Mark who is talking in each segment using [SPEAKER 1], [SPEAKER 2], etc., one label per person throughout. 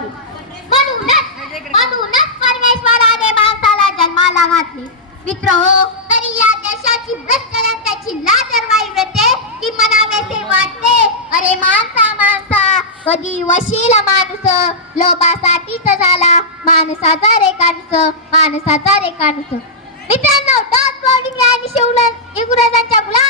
[SPEAKER 1] करू म्हणूनच म्हणूनच परमेश्वराने माणसाला जन्माला मित्र हो तरी या देशाची लाजरवाई मनावेसे वाटते. अरे माणसा माणसा कधी वशील माणूस लोबासाठीच झाला माणसाचा माणसाचा रे मित्रांनो डॉट कोडिंग आणि इंग्रजांच्या मुला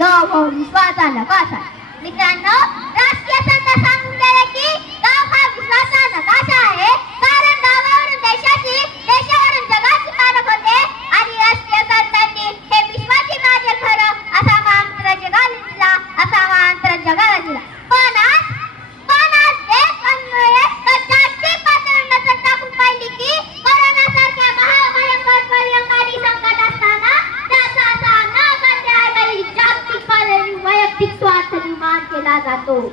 [SPEAKER 1] गाव स्वासाला वासा मित्रांनो 度